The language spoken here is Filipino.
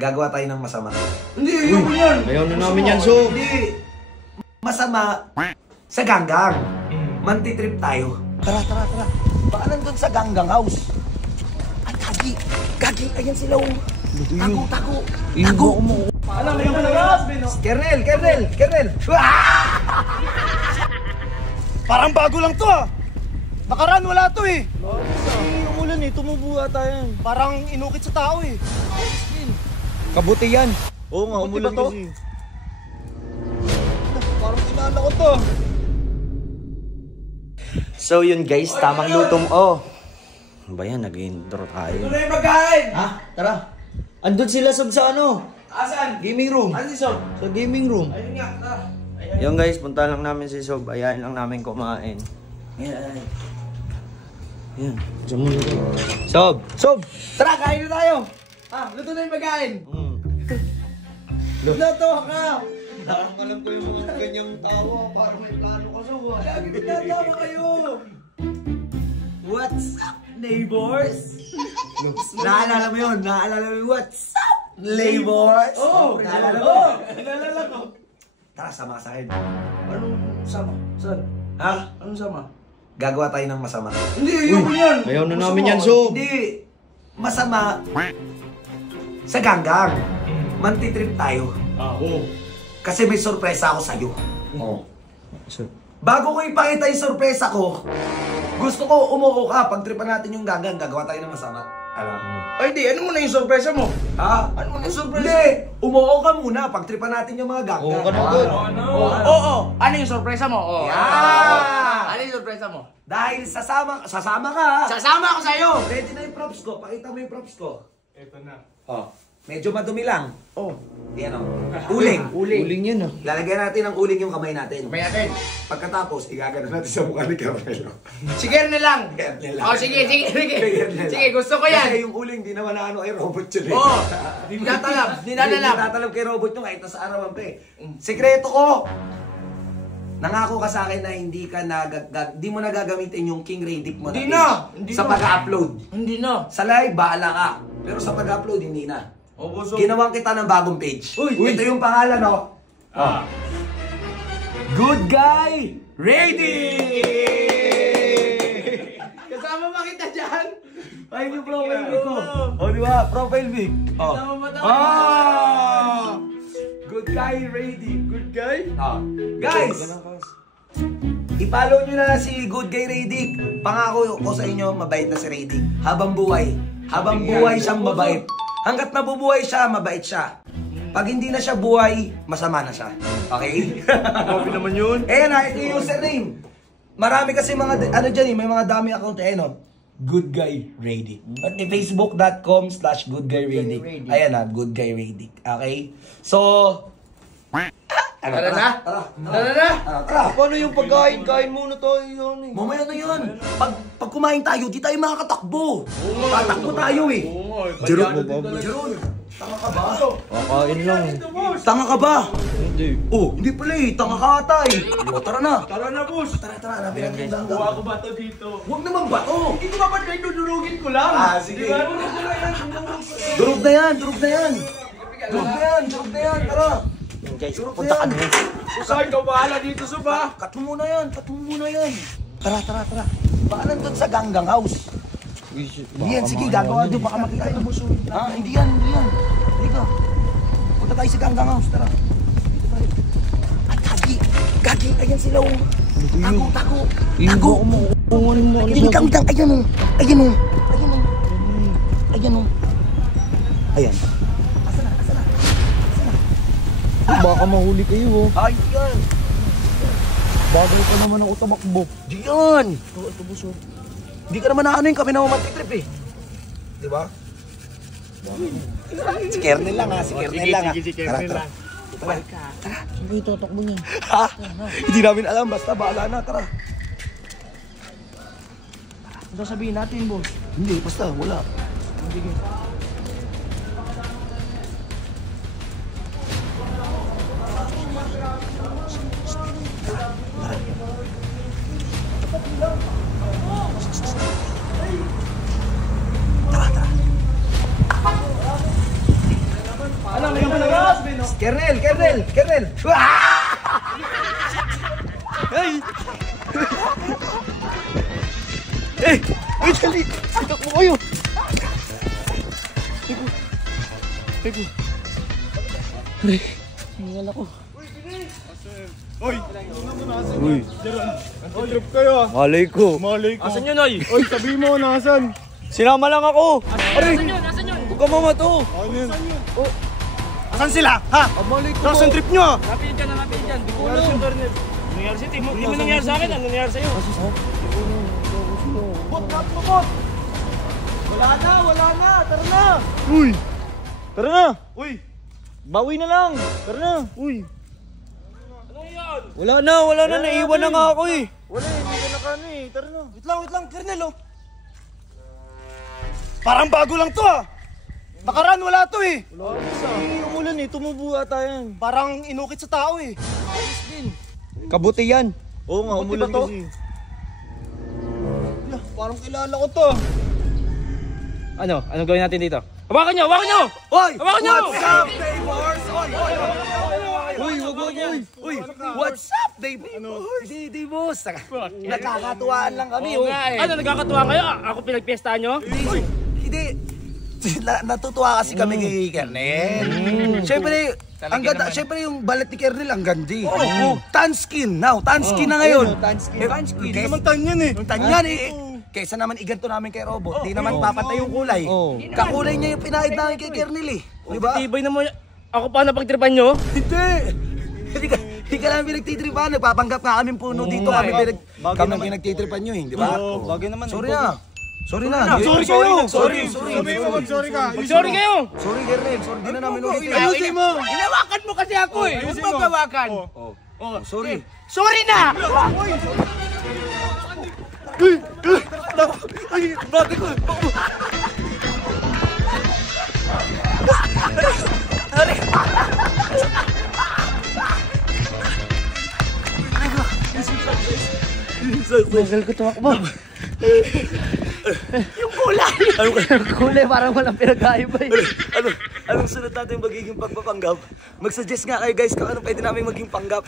Gagawa tayo ng masama. Hindi, ayoko yan. Ayaw na namin yan, so. Hindi. Masama sa ganggang. Mantitrip tayo. Tara. Baka nandun sa ganggang house. At Gagi, ayan sila. Tago. Alam mo yung Kernel. Parang bago lang to ah. Nakaraan wala to eh. Umulan eh, tumubuha tayo. Parang inukit sa tao eh. Kabuti yan. Oo nga, Kabuti umulan ba to? kasi. Parang inala ko to. So yun guys, tamang lutong Ano ba yan? Nag-intro tayo. Ito na yung pagkain! Ha? Tara. Andun sila sa ano? Asan? Gaming room. Ano si Sob? Sa gaming room. Ayun nga, tara. Yung guys, punta lang namin si Sob. Ayain lang namin kumain. Yan. Diyan mo luto. Sob! Tara, kain na tayo! Luto na yung pagkain! Luto ka! Alam ko yung mga ganyang tawa. Parang may plano ka, Sob. Lagi pinatawa kayo! What's up, neighbors? Naalala mo yun? What's up, neighbors? Oo! Naalala mo? Naalala ko! Tara, sama ka sa akin. Anong sama? Saan? Ha? Anong sama? Gagawa tayo ng masama. Hindi, ayoko yan! Ayaw na namin yan, Sob. Hindi. Masama sa ganggang. Mantitrip tayo. Oo. Kasi may sorpresa ako sa'yo. So, Bago ko ipakita yung sorpresa ko, gusto ko umuo ka. Pagtripan natin yung ganggang, gagawa tayo ng masama. Alam mo. Ay di, ano mo na yung sorpresa mo? Ha? Ano mo na yung sorpresa? Hindi! Umuo ka muna. Pagtripan natin yung mga ganggang. Oo ka na doon. Oo! Ano yung sorpresa mo? Yeah! Ano yung sorpresa mo? Dahil sasama ka. Sasama ako sa'yo! Ready na yung props ko. Pakita mo yung props ko. Ito na. Oh. Medyo madumi lang. Oh. Yan o. Uling. uling yan Lalagyan natin ng uling yung kamay natin. May natin. Pagkatapos, igagano natin sa mukha ni Carmelo. Sige na lang. Kernel lang. Oh, sige. Kernel lang. Sige, gusto ko yan. Kasi yung uling, di naman ano ay robot yun eh. Oo. Dinatalab. Hindi tatalab kay robot yung kahit nasa arawan pa eh. Sekreto ko! Nangako ka sa akin na hindi mo na gagamitin yung King Radic mo Hindi page na. Hindi sa na. pag-upload. Hindi na. Sa live, bahala ka. Pero sa pag-upload, hindi na. Opo, Ginawan kita ng bagong page. Uy! Ito yung pangalan, no? Good Guy Ready! Kasama ba kita dyan? Ayun yung profile pic ko. O, di ba? Profile pic. Kasama ba tayo? Good Guy Ready. Good guy? Guys! I-follow nyo na si Good Guy Radic. Pangako ko sa inyo, mabait na si Radic. Habang buhay siyang mabait. Hanggat nabubuhay siya, mabait siya. Pag hindi na siya buhay, masama na siya. Okay? Grabe naman yun. Na, ito yung username. Marami kasi mga, may mga dami account Good Guy Radic. At facebook.com/goodguyradic. Ayan na, Good Guy Radic. Okay? So, Tara na? Tara. Paano yung pagkain muna tayo yun eh? Mamaya na yun. Pag kumain tayo, di tayo makakatakbo. Tatakbo tayo eh. Jeron, tanga ka ba? Kakain lang. Tanga ka ba? Hindi. Oh, hindi pala eh. Tanga ka ata eh. O, tara na. Tara na, boss. Tara, hanapin natin yung ganggang. Kuha ko ba to dito? Huwag naman ba to? Hindi ko ba ba't kayo dudurugin ko lang? Sige. Diba? Durog na yan. Tara. Guys, punta ka na. Usay, ikaw bahala dito, Suba. Cut mo muna yan. Tara. Baka nandun sa ganggang house. Hindi yan, sige, gagawa doon. Baka makita yung buso. Hindi yan. Hindi ka. Punta tayo sa ganggang house, tara. Dito tayo. At Gagi, ayan sila. Tago. Hindi kang ayan o. Ayan. Baka mahuli kayo Ay, yan. Bago ka naman ako tamakbo. Di yan. Ito buso. Hindi ka naman naano yung kami na mamatitrip eh. Di ba? Si Kernel lang ha. Sige, Kernel lang. Tara. Saan kayo tatakbo niyan? Ha? Hindi namin alam. Basta bahala na. Tara. Ano sabihin natin, boss? Hindi. Basta. Wala. Sige. Ano, may malagas? Kernel! Hey! Eh! Wait, dali! Itak mo kayo! Teko. Aray, hingal ako. Oy! Uy! Trip kayo ah! Malay ko. Malay ko. Asan yun, Oy? Oy, sabi mo, nasan? Sinama lang ako. Asan yun? Asan yun? Huwag ka mamato. Ano yun? Asan sila? Ha? Malay ko. Nasaan trip nyo ah? Hanapin dyan, hanapin dyan. Di ko alam. Nangyari sa'yo, hindi mo nangyari sa akin. Ano nangyari sa'yo? Bot! Wala na! Tara na! Uy! Tara na! Uy! Bawi na lang! Tara na! Uy! Ano yun? Wala na. Naiwan na nga ako eh. Wala eh, hindi ka nakano eh. Tara na. Wait lang, Kernel oh. Parang bago lang to ah. Nakaraan wala to eh. Wala umulan eh, tumubo ata yan. Parang inukit sa tao eh. Kabuti yan. Oo nga, umulan ba to? kasi. Parang kilala ko to. Ano? Anong gawin natin dito? Hawakan nyo! Hawakan nyo! Oy! Hawakan nyo! What's up, neighbors? Uy, what's up, neighbors? Hindi, boss. Nagkakatuwaan lang kami. Oo nga eh. Ano, nagkakatuwa kayo? Ako pinagpiestahan nyo? Hindi. Natutuwa kasi kami kay Kernel. Siyempre, ang ganda. Siyempre yung balat ni Kernel ang gandi. Tan skin now. Tan skin na ngayon. Tan skin. Hindi naman tanyan eh. Tanyan eh. Kaysa naman iganto namin kay Robot, di naman papatay yung kulay. Kakulay niya yung pinahid namin kay Kernel eh. Di ba? Tibay naman. Ako pa napagtripan nyo? Hindi. Hindi ka namin pinagtitripan. Nagpapanggap nga kami puno dito. Kami pinagtitripan nyo eh. Di ba? Bagay naman. Sorry na. Sorry na. Sorry kayo. Sorry. Sorry ka. Sorry kayo! Sorry, Kernel. Sorry, di na namin ulit. Ayusin mo. Inawakan mo kasi ako eh! Huwag mo gawakan! Sorry. Sorry na! Ay, bakit ko? Bagal ko tumakbo. Yung kulay! Yung kulay parang walang pinag-aiba eh. Anong sunod natin magiging pagpapanggap? Mag-suggest nga kayo guys kung ano pwede namin maging panggap.